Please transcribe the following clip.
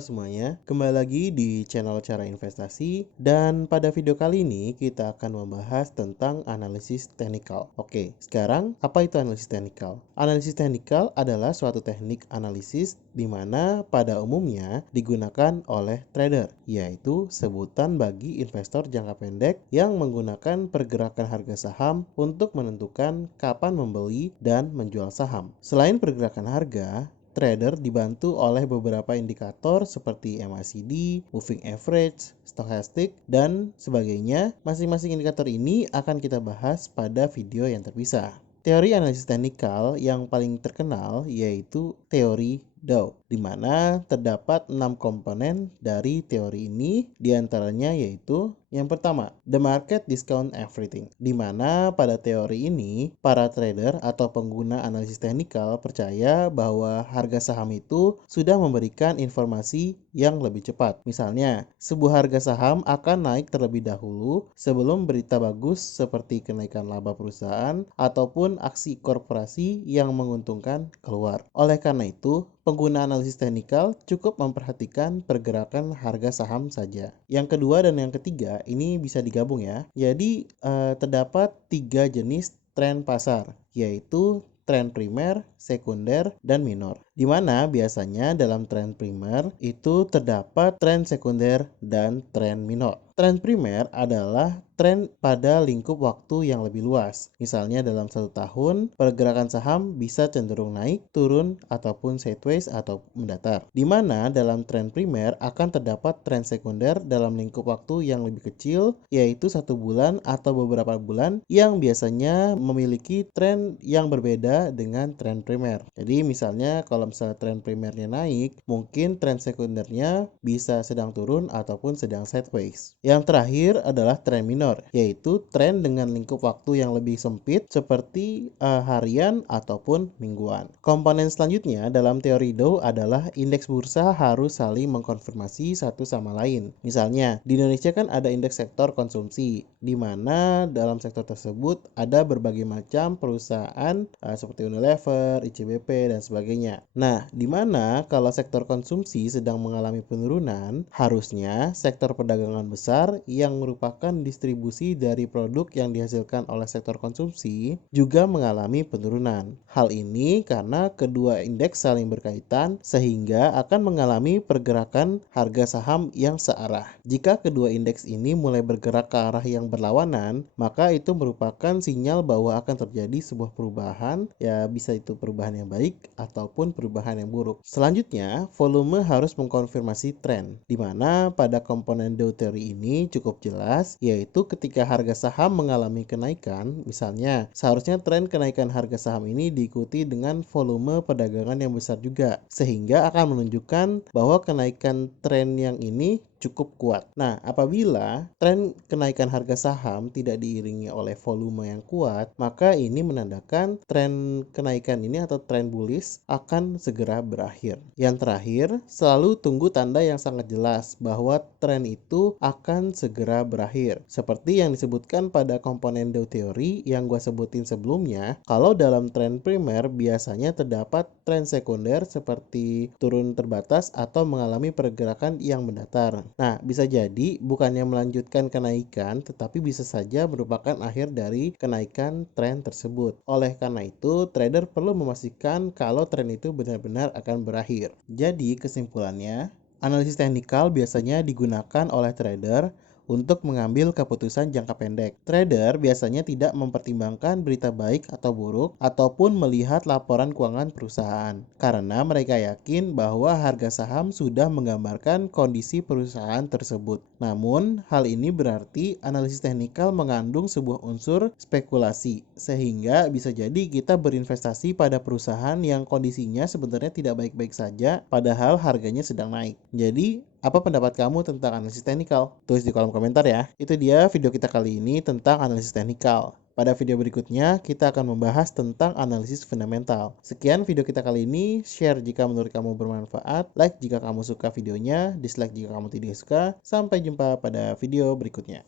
Halo semuanya, kembali lagi di channel Cara Investasi dan pada video kali ini kita akan membahas tentang analisis teknikal. Oke, sekarang apa itu analisis teknikal? Analisis teknikal adalah suatu teknik analisis di mana pada umumnya digunakan oleh trader, yaitu sebutan bagi investor jangka pendek yang menggunakan pergerakan harga saham untuk menentukan kapan membeli dan menjual saham. Selain pergerakan harga, trader dibantu oleh beberapa indikator seperti MACD, Moving Average, Stochastic, dan sebagainya. Masing-masing indikator ini akan kita bahas pada video yang terpisah. Teori analisis teknikal yang paling terkenal yaitu teori Dow, di mana terdapat 6 komponen dari teori ini, diantaranya yaitu yang pertama, the market discount everything, di mana pada teori ini para trader atau pengguna analisis teknikal percaya bahwa harga saham itu sudah memberikan informasi yang lebih cepat. Misalnya, sebuah harga saham akan naik terlebih dahulu sebelum berita bagus seperti kenaikan laba perusahaan ataupun aksi korporasi yang menguntungkan keluar. Oleh karena itu, pengguna analisis teknikal cukup memperhatikan pergerakan harga saham saja. Yang kedua dan yang ketiga ini bisa digabung ya. Jadi terdapat 3 jenis tren pasar, yaitu tren primer, sekunder, dan minor. Di mana biasanya dalam tren primer itu terdapat tren sekunder dan tren minor. Tren primer adalah tren pada lingkup waktu yang lebih luas. Misalnya dalam 1 tahun, pergerakan saham bisa cenderung naik, turun, ataupun sideways atau mendatar. Di mana dalam tren primer akan terdapat tren sekunder dalam lingkup waktu yang lebih kecil, yaitu 1 bulan atau beberapa bulan yang biasanya memiliki tren yang berbeda dengan tren primer. Jadi misalnya kalau misalnya tren primernya naik, mungkin tren sekundernya bisa sedang turun ataupun sedang sideways. Yang terakhir adalah tren minor, yaitu tren dengan lingkup waktu yang lebih sempit seperti harian ataupun mingguan. Komponen selanjutnya dalam teori Dow adalah indeks bursa harus saling mengkonfirmasi satu sama lain. Misalnya, di Indonesia kan ada indeks sektor konsumsi, di mana dalam sektor tersebut ada berbagai macam perusahaan seperti Unilever, ICBP, dan sebagainya. Nah, di mana kalau sektor konsumsi sedang mengalami penurunan, harusnya sektor perdagangan besar yang merupakan distribusi dari produk yang dihasilkan oleh sektor konsumsi juga mengalami penurunan. Hal ini karena kedua indeks saling berkaitan sehingga akan mengalami pergerakan harga saham yang searah. Jika kedua indeks ini mulai bergerak ke arah yang berlawanan, maka itu merupakan sinyal bahwa akan terjadi sebuah perubahan, ya bisa itu perubahan yang baik ataupun perubahan yang buruk. Selanjutnya, volume harus mengkonfirmasi tren, di mana pada komponen Dow teori ini cukup jelas, yaitu ketika harga saham mengalami kenaikan, misalnya seharusnya tren kenaikan harga saham ini diikuti dengan volume perdagangan yang besar juga, sehingga akan menunjukkan bahwa kenaikan tren yang ini cukup kuat. Nah, apabila tren kenaikan harga saham tidak diiringi oleh volume yang kuat, maka ini menandakan tren kenaikan ini atau tren bullish akan segera berakhir. Yang terakhir, selalu tunggu tanda yang sangat jelas bahwa tren itu akan segera berakhir. Seperti yang disebutkan pada komponen Dow teori yang gue sebutin sebelumnya, kalau dalam tren primer biasanya terdapat tren sekunder seperti turun terbatas atau mengalami pergerakan yang mendatar. Nah, bisa jadi bukannya melanjutkan kenaikan, tetapi bisa saja merupakan akhir dari kenaikan tren tersebut. Oleh karena itu, trader perlu memastikan kalau tren itu benar-benar akan berakhir. Jadi, kesimpulannya, analisis teknikal biasanya digunakan oleh trader untuk mengambil keputusan jangka pendek. Trader biasanya tidak mempertimbangkan berita baik atau buruk ataupun melihat laporan keuangan perusahaan karena mereka yakin bahwa harga saham sudah menggambarkan kondisi perusahaan tersebut. Namun, hal ini berarti analisis teknikal mengandung sebuah unsur spekulasi sehingga bisa jadi kita berinvestasi pada perusahaan yang kondisinya sebenarnya tidak baik-baik saja padahal harganya sedang naik. Jadi, apa pendapat kamu tentang analisis teknikal? Tulis di kolom komentar ya. Itu dia video kita kali ini tentang analisis teknikal. Pada video berikutnya, kita akan membahas tentang analisis fundamental. Sekian video kita kali ini. Share jika menurut kamu bermanfaat. Like jika kamu suka videonya. Dislike jika kamu tidak suka. Sampai jumpa pada video berikutnya.